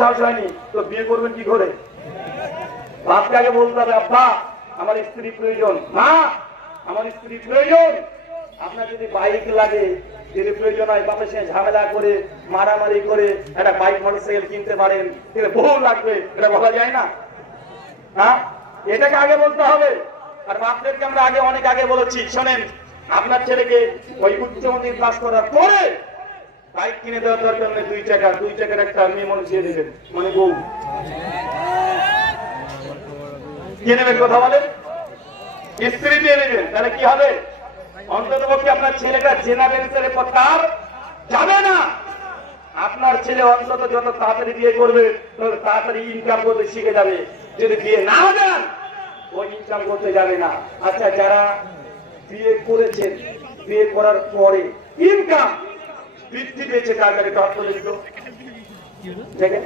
সাহস হয়নি তো বিয়ে করবেন কি করে? বাপকে আগে বলতে হবে, আব্বা আমার স্ত্রী প্রয়োজন, মা আমার স্ত্রী প্রয়োজন। আপনার যদি বাইক লাগে, যদি প্রয়োজন হয় বাপের সঙ্গে ঝামেলা করে মারামারি করে একটা বাইক মোটরসাইকেল কিনতে পারেন, কিন্তু বহু লাগবে, এটা বলা যায় না? হ্যাঁ, এটাকে আগে বলতে হবে। আর বাপদেরকে আমরা আগে অনেক আগে বলেছি, শোনেন আপনার ছেলেকে ওই উচ্চ মন্দির পাস করার পরে বাইক কিনে দেওয়ার দরকার নেই, 2 টাকার একটা মেয়ে মানুষ দিয়ে দেবেন, মানে বউ কিনে নেবেন। কথা বলেন, স্ত্রী দিয়ে নেবেন, তাহলে কি হবে? অন্তত পক্ষে আপনার ছেলেটা জেনারেশনের পর তার যাবে না। আপনার ছেলে অন্তত যত তাড়াতাড়ি বিয়ে করবে তত তাড়াতাড়ি ইনকাম করতে শিখে যাবে। যদি বিয়ে না দেন ওই ইনকাম করতে যাবে না। আচ্ছা, যারা বিয়ে করেছেন, বিয়ে করার পরে ইনকাম বৃদ্ধি পেয়েছে কার কাছে, হাত তুলে দিত দেখেন।